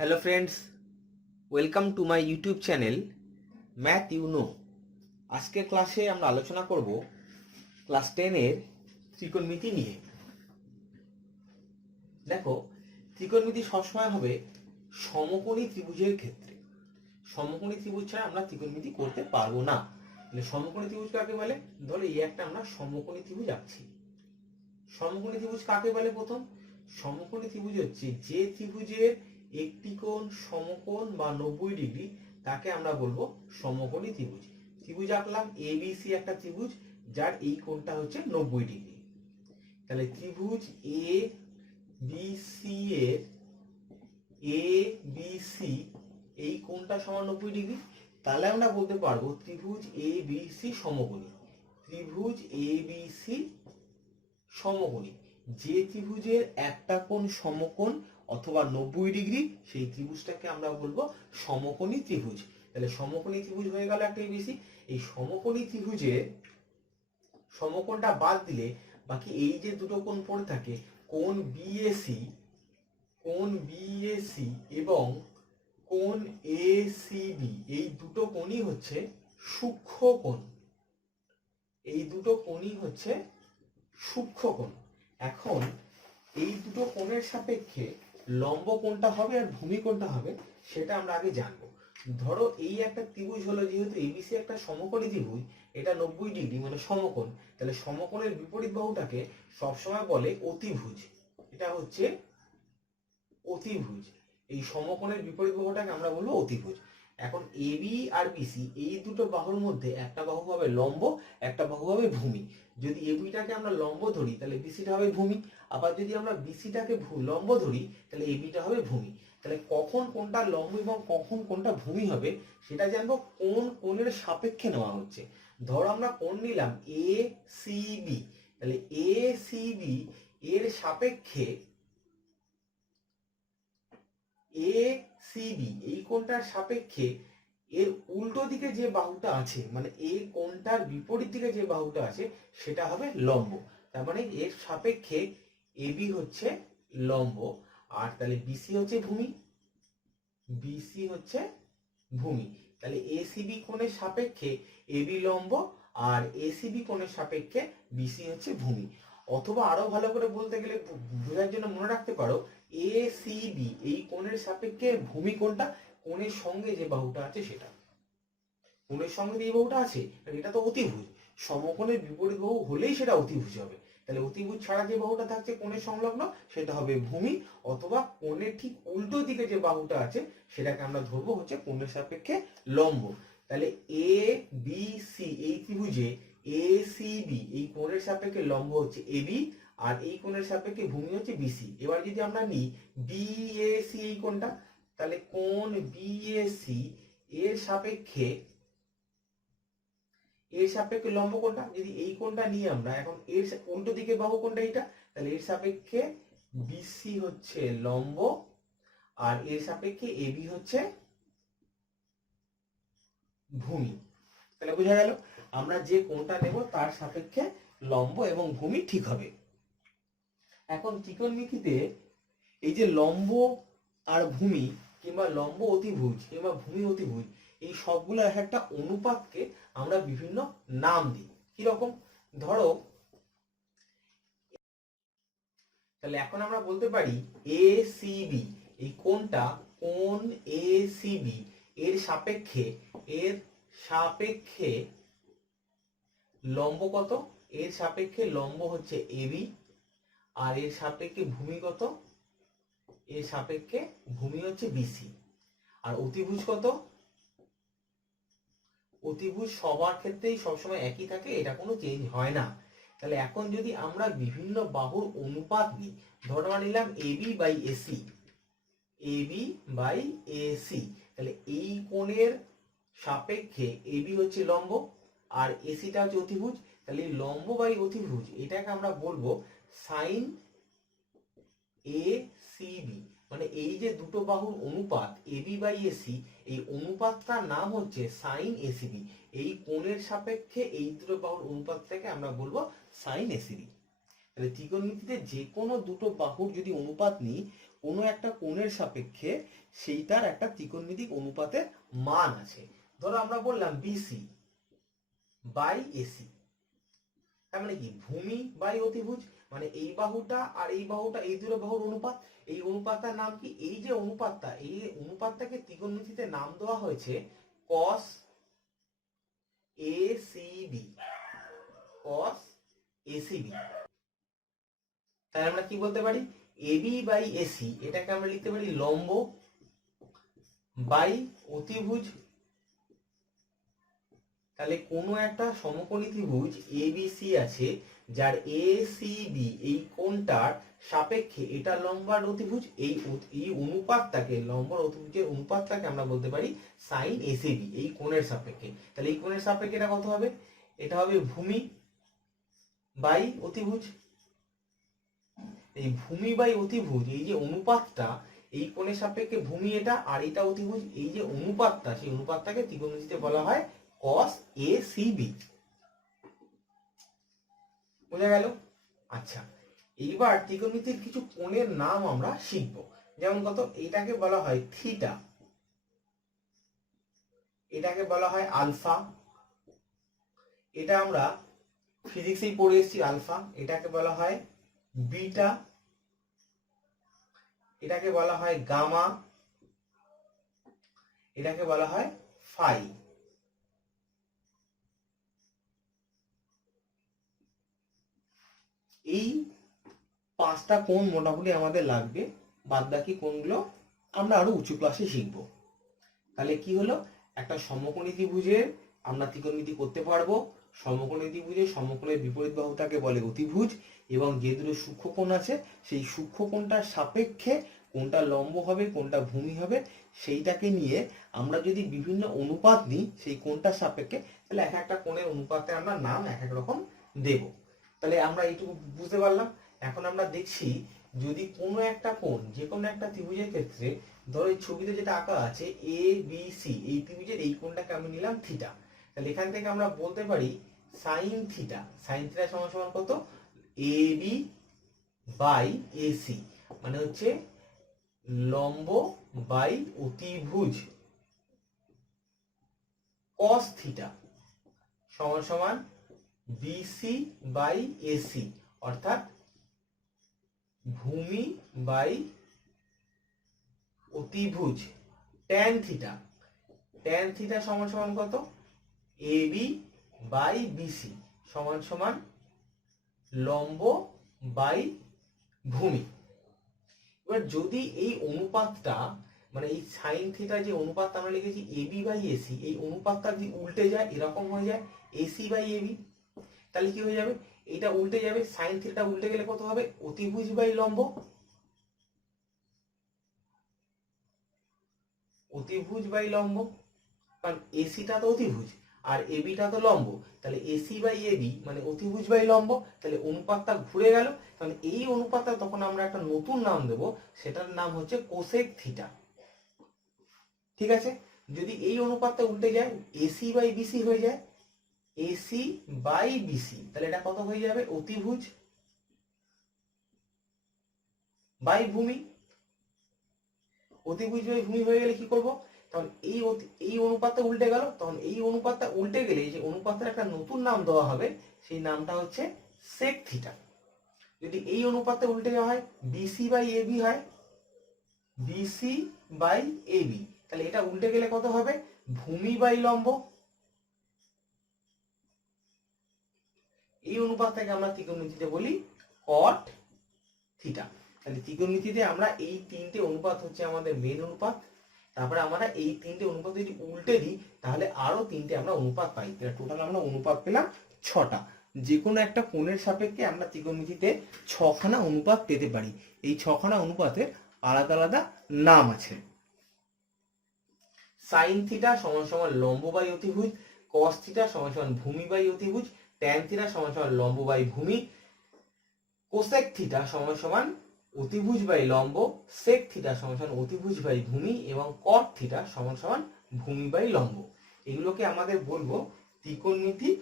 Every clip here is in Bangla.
Hello friends, welcome to my YouTube channel math you know. আজকের ক্লাসে আমরা আলোচনা করব ক্লাস 10-এর ত্রিকোণমিতি নিয়ে। দেখো, ত্রিকোণমিতি সবসময় হবে সমকোণী ত্রিভুজের ক্ষেত্রে। সমকোণী ত্রিভুজ ছাড়া আমরা ত্রিকোণমিতি করতে পারবো না। তাহলে সমকোণী ত্রিভুজ কাকে বলে? ধরো এই একটা আমরা সমকোণী ত্রিভুজ আঁকছি। সমকোণী ত্রিভুজ কাকে বলে? প্রথম, সমকোণী ত্রিভুজ হচ্ছে যে ত্রিভুজের একটি কোণ সমকোণ বা 90 ডিগ্রি, তাকে আমরা বলবো সমকোণী ত্রিভুজ। ত্রিভুজ আঁকলাম এবিসি, একটা ত্রিভুজ যার এই কোণটা হচ্ছে 90 ডিগ্রি। তাহলে ত্রিভুজ এ বি সি এর এ বি সি এই কোণটা সমান 90 ডিগ্রি। তাহলে আমরা বলতে পারবো ত্রিভুজ এ বি সি সমকোণী। ত্রিভুজ এ বি সি সমকোণী। যে ত্রিভুজের একটা কোণ সমকোণ অথবা 90 ডিগ্রি, সেই ত্রিভুজটাকে আমরা বলবো সমকোণী ত্রিভুজ। তাহলে সমকোণী ত্রিভুজ হয়ে গেল একটা এবিসি। এই সমকোণী ত্রিভুজের সমকোণটা বাদ দিলে বাকি এই যে দুটো কোণ পড়ে থাকে, কোণ বিএসি, কোণ বিএসি এবং কোণ এসিবি, এই দুটো কোণই হচ্ছে সূক্ষ্ম কোণ। এই দুটো কোণই হচ্ছে সূক্ষ্ম কোণ। এখন এই দুটো কোণের সাপেক্ষে লম্ব কোণটা হবে আর ভূমি কোণটা হবে, সেটা আমরা আগে জানবো। ধরো এই একটা ত্রিভুজ হলো, যেহেতু এবিসি একটা সমকোণী ত্রিভুজ, এটা 90 ডিগ্রি মানে সমকোণ। তাহলে সমকোণের বিপরীত বাহুটাকে সবসময় বলে অতিভুজ। এটা হচ্ছে অতিভুজ। এই সমকোণের বিপরীত বাহুটাকে আমরা বলবো অতিভুজ। এখন এবি আর বিসি এই দুটো বাহুর মধ্যে একটা বাহু হবে লম্ব, একটা বাহু হবে ভূমি। যদি এবিটাকে আমরা লম্ব ধরি তাহলে বিসিটা হবে ভূমি, আবার যদি আমরা বিসিটাকে লম্ব ধরি তাহলে এবিটা হবে ভূমি। তাহলে কখন কোনটা লম্ব এবং কখন কোনটা ভূমি হবে সেটা জানবো কোন কোণের সাপেক্ষে নেওয়া হচ্ছে। ধরো আমরা কোণ নিলাম এ সি বি, তাহলে এ সি বি এর সাপেক্ষে এ সি বি এই কোণটার সাপেক্ষে এর উল্টো দিকে যে বাহুটা আছে, মানে এই কোণটার বিপরীত দিকে যে বাহুটা আছে সেটা হবে লম্ব। তার মানে এর সাপেক্ষে এবি হচ্ছে লম্ব, আর তাহলে বিসি হচ্ছে ভূমি। বিসি হচ্ছে ভূমি। তাহলে এসিবি কোণের সাপেক্ষে এবি লম্ব আর এসিবি কোণের সাপেক্ষে বিসি হচ্ছে ভূমি। অথবা আরো ভালো করে বলতে গেলে বোঝার জন্য মনে রাখতে পারো এসিবি এই কোণের সাপেক্ষে ভূমি কোণটা, কোণের সঙ্গে যে বাহুটা আছে সেটা। কোণের সঙ্গে যে বাহুটা আছে এটা তো অতিভুজ। সমকোণের বিপরীত বাহু হলেই সেটা অতিভুজ হবে। তাহলে অতিভুজ ছাড়া যে বাহুটা থাকছে কোণের সংলগ্ন সেটা হবে ভূমি, অথবা কোণের ঠিক উল্টো দিকে যে বাহুটা আছে সেটাকে আমরা ধরবো হচ্ছে কোণের সাপেক্ষে লম্ব। তাহলে এ বি সি এই ত্রিভুজে এ সি বি এই কোণের সাপেক্ষে লম্ব হচ্ছে এবি, আর এই কোণের সাপেক্ষে ভূমি হচ্ছে বিসি। এবার যদি আমরা নিই বিএসি এই কোণটা, তাহলে কোণ বিএসি এর সাপেক্ষে লম্ব কোণটা, যদি এই কোণটা নিয়ে আমরা এখন এর উল্টো দিকে বাহু কোণটা এটা, তাহলে এর সাপেক্ষে বিসি হচ্ছে লম্ব আর এর সাপেক্ষে এবি হচ্ছে ভূমি। তাহলে বোঝা গেল আমরা যে কোণটা নেব তার সাপেক্ষে লম্ব এবং ভূমি ঠিক হবে। এখন ত্রিকোণমিতিতে এই যে লম্ব আর ভূমি কিংবা লম্ব অতিভুজ কিংবা ভূমি অতিভুজ, এই সবগুলো এক একটা অনুপাতকে আমরা বিভিন্ন নাম দিই। কিরকম? ধরো, তাহলে এখন আমরা বলতে পারি এ সি বি এই কোণটা, কোণ এ সি বি এর সাপেক্ষে লম্ব কত? এর সাপেক্ষে লম্ব হচ্ছে এবি, আর এর সাপেক্ষে ভূমি কত? এর সাপেক্ষে ভূমি হচ্ছে বিসি। আর অতিভুজ কত? অতিভুজ সবার ক্ষেত্রেই সবসময় একই থাকে, এটা কোনো চেঞ্জ হয় না। তাহলে এখন যদি আমরা বিভিন্ন বাহুর অনুপাত নিই, ধরো আমরা নিলাম AB by AC, AB by AC, তাহলে এই কোণের সাপেক্ষে এবি হচ্ছে লম্ব আর এসিটা হচ্ছে অতিভুজ। তাহলে লম্ব বাই অতিভুজ এটাকে আমরা বলবো সাইন এ সি বি। মানে এই যে দুটো বাহুর অনুপাত এবি বাই এসি, এই অনুপাতটার নাম হচ্ছে সাইন এসিবি। এই কোণের সাপেক্ষে এই দুটো বাহুর অনুপাতটাকে আমরা বলবো সাইন এসিবি। তাহলে ত্রিকোণমিতিতে যে কোনো দুটো বাহুর যদি অনুপাত নিই, কোনো একটা কোণের সাপেক্ষে সেইটার একটা ত্রিকোণমিতিক অনুপাতের মান আছে। ধরো আমরা বললাম বিসি বাই এসি, তার মানে কি ভূমি বাই অতিভুজ, মানে এই বাহুটা আর এই বাহুটা, এই দুটো বাহুর অনুপাত। এই অনুপাতটার নাম কি? এই যে অনুপাতটা, এই অনুপাতটাকে ত্রিকোণমিতিতে নাম দেওয়া হয়েছে cos ACB, cos ACB। তাহলে আমরা কি বলতে পারি? এবি বাই এসি, এটাকে আমরা লিখতে পারি লম্ব বাই অতিভুজ। তাহলে কোনো একটা সমকোণী ত্রিভুজ এবিসি আছে, যার এসিবি এই কোণটার সাপেক্ষে এটা লম্ব আর অতিভুজ, এই অনুপাতটাকে, লম্ব আর অতিভুজের অনুপাতটাকে আমরা বলতে পারি সাইন এসিবি, এই কোণের সাপেক্ষে। তাহলে এই কোণের সাপেক্ষে এটা কত হবে? এটা হবে ভূমি বাই অতিভুজ। এই ভূমি বাই অতিভুজ, এই যে অনুপাতটা, এই কোণের সাপেক্ষে ভূমি এটা, আর এটা অতিভুজ, এই যে অনুপাতটা, সেই অনুপাতটাকে ত্রিকোণমিতিতে বলা হয় cos ACB। বোঝা গেল? আচ্ছা, এইবার ত্রিকোণমিতির কিছু কোণের নাম আমরা শিখব। যেমন কত, এটাকে বলা হয় থিটা, এটাকে বলা হয় আলফা, এটা আমরা ফিজিক্সেই পড়ে এসেছি আলফা। এটাকে বলা হয় বিটা, এটাকে বলা হয় গামা, এটাকে বলা হয় ফাই। এই পাঁচটা কোণ মোটামুটি আমাদের লাগবে, বাদ বাকি কোণগুলো আমরা আরো উঁচু ক্লাসে শিখব। তাহলে কি হলো? একটা সমকোণী ত্রিভুজের আমরা ত্রিকোণমিতি করতে পারবো। সমকোণী ত্রিভুজের সমকোণের বিপরীত বাহুটাকে বলে অতিভুজ, এবং যে দুটো সূক্ষ্মকোণ আছে সেই সূক্ষ্মকোণটার সাপেক্ষে কোনটা লম্ব হবে কোনটা ভূমি হবে সেইটাকে নিয়ে আমরা যদি বিভিন্ন অনুপাত নিই সেই কোণটার সাপেক্ষে, তাহলে এক একটা কোণের অনুপাতে আমরা নাম এক এক রকম দেব। তাহলে আমরা এইটুকু বুঝতে পারলাম। এখন আমরা দেখছি, যদি কোনো একটা কোণ, যে কোনো একটা ত্রিভুজের ক্ষেত্রে, ধরো এই ছবিতে যেটা আঁকা আছে এ বি সি, এই ত্রিভুজের এই কোণটাকে আমি নিলাম থিটা। তাহলে এখান থেকে আমরা বলতে পারি সাইন থিটা, সাইন থিটা সমান সমান কত? এ বি বাই এসি, মানে হচ্ছে লম্ব বাই অতিভুজ। কস থিটা সমান সমান বিসি বাই এসি, অর্থাৎ ভূমি বাই অতিভুজ। ট্যান থিটা, ট্যান থিটা সমান সমান কত? এবি বাই বিসি সমান সমান লম্ব বাই ভূমি। এবার যদি এই অনুপাতটা, মানে এই সাইন থিটা যে অনুপাতটা আমরা লিখেছি এবি বাই এসি, এই অনুপাতটা যদি উল্টে যায়, এরকম হয়ে যায় এসি বাই এবি, তাহলে কি হয়ে যাবে? এটা উল্টে যাবে, সাইন থিটা উল্টে গেলে কত হবে? অতিভুজ বাই লম্ব, অতিভুজ বাই লম্ব, কারণ এসিটা তো অতিভুজ আর এবিটা তো লম্ব। তাহলে এসি বাই এবি মানে অতিভুজ বাই লম্ব, তাহলে অনুপাতটা ঘুরে গেল। তাহলে এই অনুপাতটা তখন আমরা একটা নতুন নাম দেব, সেটার নাম হচ্ছে কোসেক থিটা। ঠিক আছে? যদি এই অনুপাতটা উল্টে যায়, এসি বাই বিসি হয়ে যায়, এসি বাই বিসি, তাহলে এটা কত হয়ে যাবে? অতিভুজ বাই ভূমি। অতিভুজ বাই ভূমি হয়ে গেলে কি করব? তখন এই অনুপাতটা উল্টে গেল, তখন এই অনুপাতটা উল্টে গেলে যে অনুপাতের একটা নতুন নাম দেওয়া হবে, সেই নামটা হচ্ছে সেক থিটা। যদি এই অনুপাতটা উল্টে যাওয়া হয়, বিসি বাই এবি হয়, বিসি বাই এবি, তাহলে এটা উল্টে গেলে কত হবে? ভূমি বাই লম্ব। এই অনুপাতটাকে আমরা ত্রিকোণমিতিতে বলি কট থিটা। তাহলে ত্রিকোণমিতিতে আমরা এই তিনটে অনুপাত হচ্ছে আমাদের মেন অনুপাত। তারপরে আমরা এই তিনটে অনুপাত যদি উল্টে দিই, তাহলে আরো তিনটে আমরা অনুপাত পাই। টোটাল আমরা অনুপাত পেলাম 6টা। যে কোনো একটা কোণের সাপেক্ষে আমরা ত্রিকোণমিতিতে 6খানা অনুপাত পেতে পারি। এই 6খানা অনুপাতের আলাদা আলাদা নাম আছে। সাইন থিটা সমান সমান লম্ব বাই অতিভুজ, কস থিটা সমান সমান ভূমি বাই অতিভুজ, ট্যান থিটা সমান সমান লম্ব বাই ভূমি, কোসেক থিটা সমান সমান অতিভুজ বাই লম্ব, সেক থিটা সমান সমান অতিভুজ বাই ভূমি, এবং কট থিটা সমান সমান ভূমি বাই লম্ব। এগুলোকে আমাদের বলবো ত্রিকোণমিতিক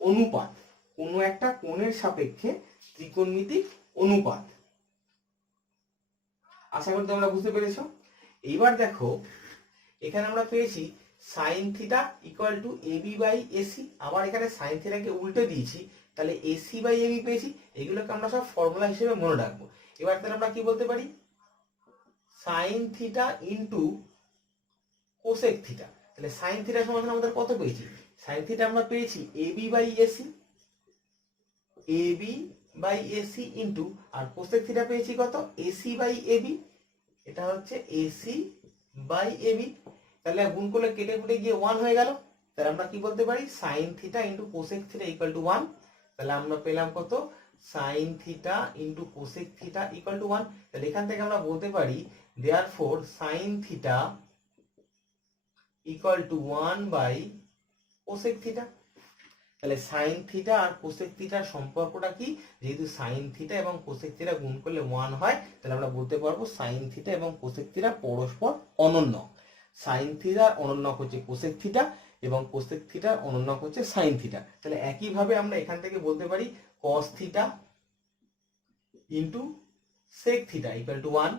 অনুপাত। কোনো একটা কোণের সাপেক্ষে ত্রিকোণমিতিক অনুপাত। আশা করি তোমরা বুঝতে পেরেছো। এইবার দেখো এখানে আমরা পেয়েছি sine theta equal to AB by AC, আবার এখানে সাইন থিটাকে উল্টে দিয়েছি, তাহলে এসি বাই এবি পেয়েছি। এগুলোকে আমরা সব ফর্মুলা হিসেবে মনে রাখবো। এবার তাহলে আমরা কি বলতে পারি, sine theta into cosec theta. তাহলে সাইন থিটা সমান আমাদের কত পেয়েছি, সাইন থিটা আমরা পেয়েছি AB by AC, AB by AC into, আর কোসেক থিটা পেয়েছি কত, এসি বাই এবি, এটা হচ্ছে এসি বাই এবি। তাহলে গুণ করলে কেটে কুটে গিয়ে 1 হয়ে গেল। তাহলে আমরা কি বলতে পারি, sine theta into cosec theta equal to 1। তাহলে আমরা পেলাম কত, sine theta into cosec theta equal to 1। তাহলে এখান থেকে আমরা বলতে পারি therefore sine theta equal to 1 by cosec theta. তাহলে সাইন থিটা আর কোসেক থিটার সম্পর্কটা কি, যেহেতু সাইন থিটা এবং কোসেক থিটা গুণ করলে 1 হয়, তাহলে আমরা বলতে পারবো সাইন থিটা এবং কোসেক থিটা পরস্পর অনন্য। সাইন থিটার অনন্যক হচ্ছে কোসেক থিটা এবং কোসেক থিটার অনন্যক হচ্ছে সাইন থিটা। তাহলে একইভাবে আমরা এখান থেকে বলতে পারি cos theta into sec theta equal to 1।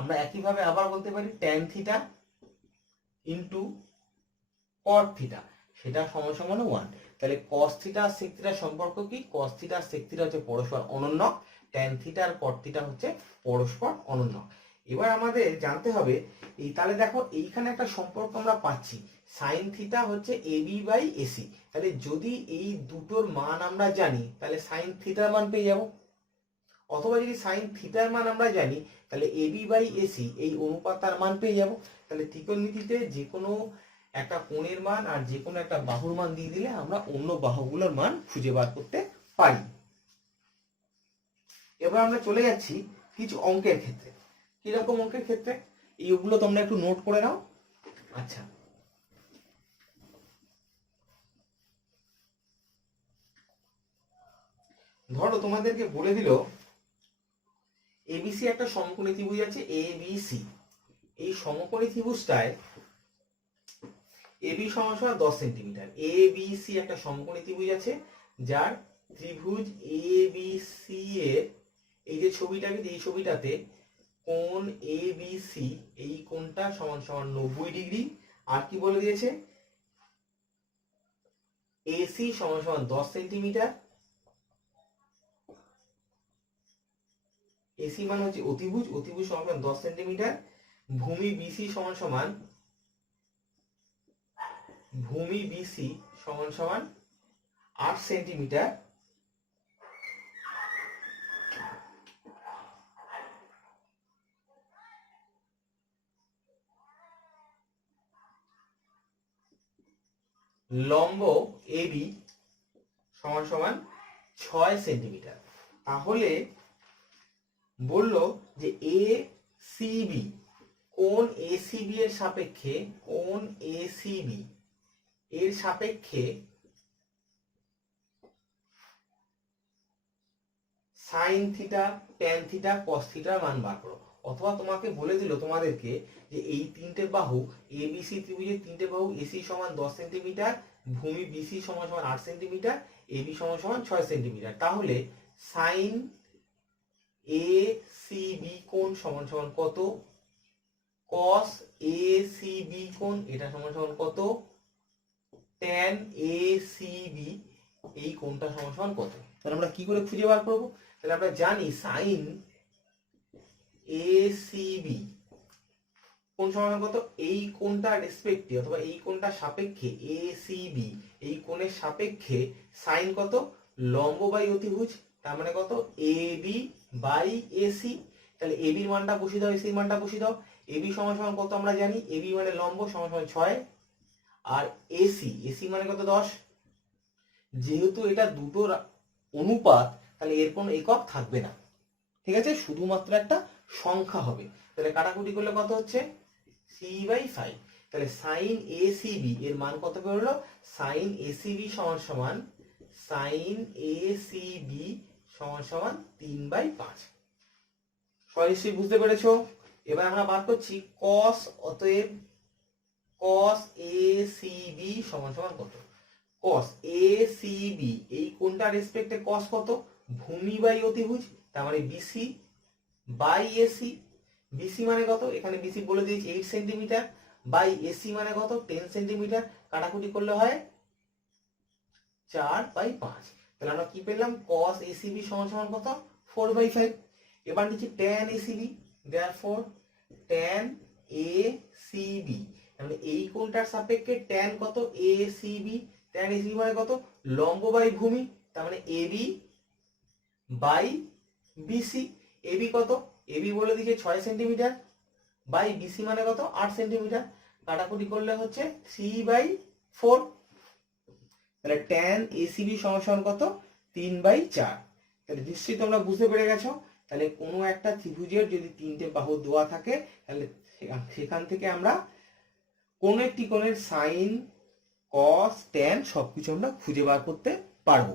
আমরা একইভাবে আবার বলতে পারি tan theta into cot theta, সেটা সমান সমান 1। তাহলে কস থিটা আর সেক থিটার সম্পর্ক কি, কস থিটা আর সেক থিটা হচ্ছে পরস্পর অনন্য, ট্যান থিটা আর কট থিটা হচ্ছে পরস্পর অনন্য। এবার আমাদের জানতে হবে এই, তাহলে দেখো এইখানে একটা সম্পর্ক আমরা পাচ্ছি, সাইন থিটা হচ্ছে এবি বাই এসি। তাহলে যদি এই দুটোর মান আমরা জানি তাহলে সাইন থিটার মান পেয়ে যাব, অথবা যদি সাইন থিটার মান আমরা জানি তাহলে এবি বাই এসি এই অনুপাতার মান পেয়ে যাব। তাহলে ত্রিকোণমিতিতে যে কোনো একটা কোণের মান আর যে কোনো একটা বাহুর মান দিয়ে দিলে আমরা অন্য বাহুগুলোর মান খুঁজে বার করতে পারি। এবার আমরা চলে যাচ্ছি কিছু অঙ্কের ক্ষেত্রে। কিরকম অঙ্কের ক্ষেত্রে, এইগুলো তোমরা একটু নোট করে নাও। আচ্ছা, ধরো তোমাদেরকে বলে দিল এবিসি একটা সমকোণী ত্রিভুজ আছে এবিসি। এই সমকোণী ত্রিভুজটায় এবি সমান 10 সেন্টিমিটার। এবিসি একটা সমকোণী ত্রিভুজ আছে যার ত্রিভুজ এবিসি এর এই যে ছবিটাকে, এই ছবিটাতে কোণ এবিসি এই কোণটা সমান সমান 90 ডিগ্রি। আর কি বলে দিয়েছে, এসি সমান সমান 10 সেন্টিমিটার। এসি মানে হচ্ছে অতিভুজ, অতিভুজ সমান সমান 10 সেন্টিমিটার। ভূমি বিসি সমান সমান, ভূমি বিসি সমান সমান 8 সেন্টিমিটার। লম্ব এবি সমান সমান 6 সেন্টিমিটার। তাহলে বললো যে এ সিবি, কোণ এসিবি এর সাপেক্ষে, কোণ এসিবি এর সাপেক্ষে সাইন থিটা, ট্যান থিটা, কস থিটার মান বার করো। অথবা তোমাকে বলে দিল তোমাদেরকে যে এই তিনটে বাহু এবিসি ত্রিভুজের তিনটে বাহু এসি সমান 10 সেন্টিমিটার, ভূমি বিসি সমান সমান 8 সেন্টিমিটার, এবি সমান সমান 6 সেন্টিমিটার। তাহলে সাইন এ সি বি কোণ সমান সমান কত, কস এ সি বি কোণ এটা সমান সমান কত, ট্যান এ সি বি এই কোণটা সমান সমান কত। তাহলে আমরা কি করে খুঁজে বার করবো, তাহলে আমরা জানি সাইন এ সি বি কোণ সমান কত, এই কোণটা রেসপেক্টে অথবা এই কোণটা সাপেক্ষে এ সি বি এই কোণের সাপেক্ষে সাইন কত, লম্ব বাই অতিভুজ, তার মানে কত এ বি বাই এসি। তাহলে এবি এর মানটা বসিয়ে দাও, এসি এর মানটা বসিয়ে দাও। এবি সমান সমান কত আমরা জানি, এবি মানে লম্ব সমান সমান 6, আর এসি, এসি মানে কত 10। যেহেতু এটা দুটোর অনুপাত তাহলে এর কোনো একক থাকবে না, ঠিক আছে, শুধুমাত্র একটা সংখ্যা হবে। তাহলে কাটাকুটি করলে কত হচ্ছে, c/5। তাহলে সাইন এসিবি এর মান কত বেরোলো, সাইন এসিবি সমান সমান, সাইন এসিবি সমান সমান 3/5। সবাই নিশ্চয়ই বুঝতে পেরেছো। এবার আমরা বার করছি cos, অতএব cos এসিবি সমান সমান কত, cos এসিবি এই কোণটা রেসপেক্টে cos কত, ভূমি বাই অতিভুজ, তার মানে বিসি বাই এসি। বিসি মানে কত, এখানে বিসি বলে দিয়েছি 8 সেন্টিমিটার, বাই এসি মানে কত 10 সেন্টিমিটার, কাটাকুটি করলে হয় 4/5। তাহলে আমরা কি পেলাম, cos ACB সমান সমান কত 4/5। এবার নিচে tan ACB, therefore tan ACB, মানে এই কোণটার সাপেক্ষে tan কত ACB, tan ACB মানে কত লম্ব বাই ভূমি, তার মানে AB বাই BC। AB কত, AB বলে দিয়েছে 6 সেন্টিমিটার, বাই BC মানে কত 8 সেন্টিমিটার, কাটাকুটি করলে হচ্ছে 3/4। তাহলে tan ACB সমান সমান কত 3/4। তাহলে নিশ্চয়ই তোমরা বুঝতে পেরে গেছো। তাহলে কোনো একটা ত্রিভুজের যদি তিনটে বাহু দেওয়া থাকে তাহলে সেখান থেকে আমরা কোন একটি কোণের সাইন, কস, ট্যান সবকিছু আমরা খুঁজে বার করতে পারবো।